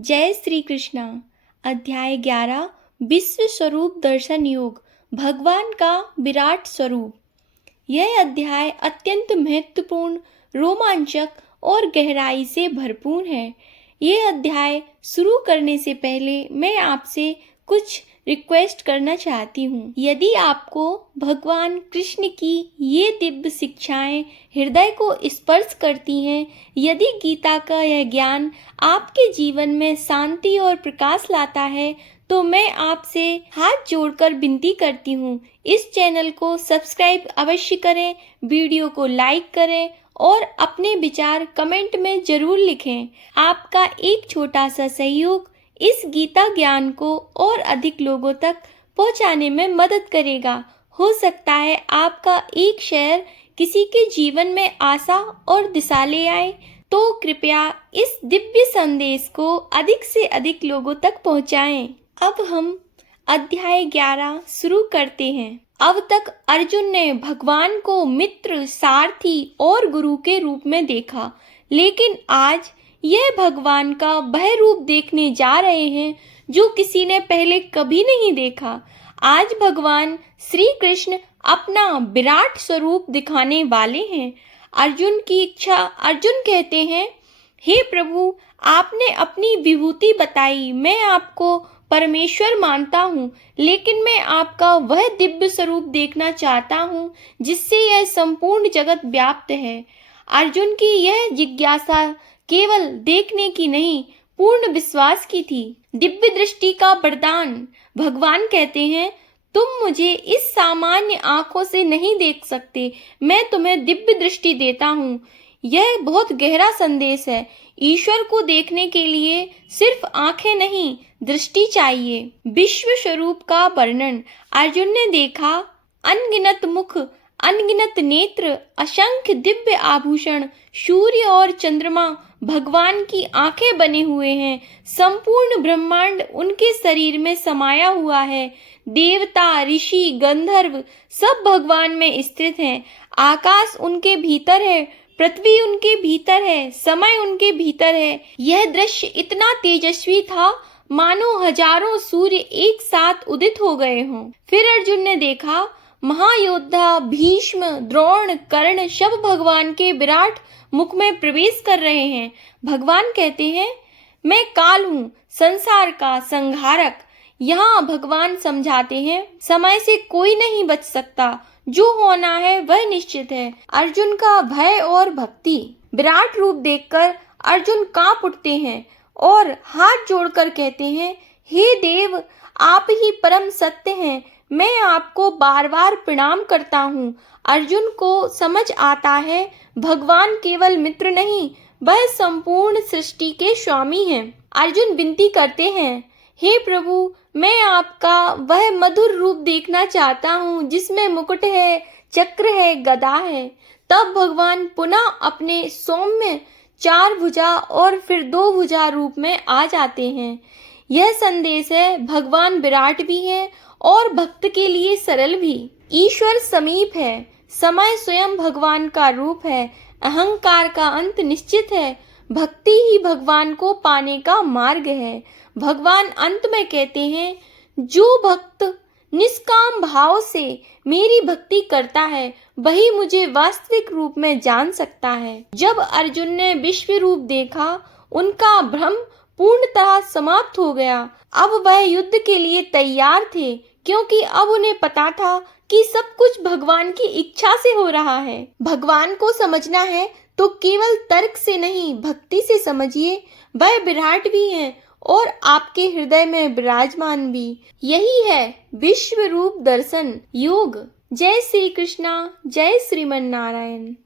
जय श्री कृष्णा। अध्याय 11 विश्व स्वरूप दर्शन योग, भगवान का विराट स्वरूप। यह अध्याय अत्यंत महत्वपूर्ण, रोमांचक और गहराई से भरपूर है। यह अध्याय शुरू करने से पहले मैं आपसे कुछ रिक्वेस्ट करना चाहती हूँ। यदि आपको भगवान कृष्ण की ये दिव्य शिक्षाएं हृदय को स्पर्श करती हैं, यदि गीता का यह ज्ञान आपके जीवन में शांति और प्रकाश लाता है, तो मैं आपसे हाथ जोड़कर विनती करती हूँ, इस चैनल को सब्सक्राइब अवश्य करें, वीडियो को लाइक करें और अपने विचार कमेंट में जरूर लिखें। आपका एक छोटा सा सहयोग इस गीता ज्ञान को और अधिक लोगों तक पहुंचाने में मदद करेगा। हो सकता है आपका एक शेयर किसी के जीवन में आशा और दिशा ले आए, तो कृपया इस दिव्य संदेश को अधिक से अधिक लोगों तक पहुंचाएं। अब हम अध्याय 11 शुरू करते हैं। अब तक अर्जुन ने भगवान को मित्र, सारथी और गुरु के रूप में देखा, लेकिन आज यह भगवान का वह रूप देखने जा रहे हैं जो किसी ने पहले कभी नहीं देखा। आज भगवान श्री कृष्ण अपना विराट स्वरूप दिखाने वाले हैं। अर्जुन कहते हैं, हे प्रभु, आपने अपनी विभूति बताई, मैं आपको परमेश्वर मानता हूँ, लेकिन मैं आपका वह दिव्य स्वरूप देखना चाहता हूँ जिससे यह संपूर्ण जगत व्याप्त है। अर्जुन की यह जिज्ञासा केवल देखने की नहीं, पूर्ण विश्वास की थी। दिव्य दृष्टि का वरदान। भगवान कहते हैं, तुम मुझे इस सामान्य आंखों से नहीं देख सकते, मैं तुम्हें दिव्य दृष्टि देता हूँ। यह बहुत गहरा संदेश है। ईश्वर को देखने के लिए सिर्फ आंखें नहीं, दृष्टि चाहिए। विश्व स्वरूप का वर्णन। अर्जुन ने देखा अनगिनत मुख, अनगिनत नेत्र, असंख्य दिव्य आभूषण, सूर्य और चंद्रमा भगवान की आंखें बने हुए हैं। संपूर्ण ब्रह्मांड उनके शरीर में समाया हुआ है। देवता, ऋषि, गंधर्व सब भगवान में स्थित हैं। आकाश उनके भीतर है, पृथ्वी उनके भीतर है, समय उनके भीतर है। यह दृश्य इतना तेजस्वी था मानो हजारों सूर्य एक साथ उदित हो गए हों। फिर अर्जुन ने देखा महायोद्धा भीष्म, द्रोण, कर्ण सब भगवान के विराट मुख में प्रवेश कर रहे हैं। भगवान कहते हैं, मैं काल हूँ, संसार का संहारक। यहाँ भगवान समझाते हैं, समय से कोई नहीं बच सकता, जो होना है वह निश्चित है। अर्जुन का भय और भक्ति। विराट रूप देखकर अर्जुन कांप उठते हैं और हाथ जोड़कर कहते हैं, हे देव, आप ही परम सत्य हैं, मैं आपको बार बार प्रणाम करता हूँ। अर्जुन को समझ आता है, भगवान केवल मित्र नहीं, वह संपूर्ण सृष्टि के स्वामी हैं। अर्जुन विनती करते हैं, हे प्रभु, मैं आपका वह मधुर रूप देखना चाहता हूँ जिसमें मुकुट है, चक्र है, गदा है। तब भगवान पुनः अपने सौम्य 4 भुजा और फिर 2 भुजा रूप में आ जाते हैं। यह संदेश है, भगवान विराट भी है और भक्त के लिए सरल भी। ईश्वर समीप है, समय स्वयं भगवान का रूप है, अहंकार का अंत निश्चित है, भक्ति ही भगवान को पाने का मार्ग है। भगवान अंत में कहते हैं, जो भक्त निष्काम भाव से मेरी भक्ति करता है, वही मुझे वास्तविक रूप में जान सकता है। जब अर्जुन ने विश्व रूप देखा, उनका भ्रम पूर्णतः समाप्त हो गया। अब वह युद्ध के लिए तैयार थे, क्योंकि अब उन्हें पता था कि सब कुछ भगवान की इच्छा से हो रहा है। भगवान को समझना है तो केवल तर्क से नहीं, भक्ति से समझिए। वह विराट भी हैं और आपके हृदय में विराजमान भी। यही है विश्व रूप दर्शन योग। जय श्री कृष्णा, जय श्रीमन नारायण।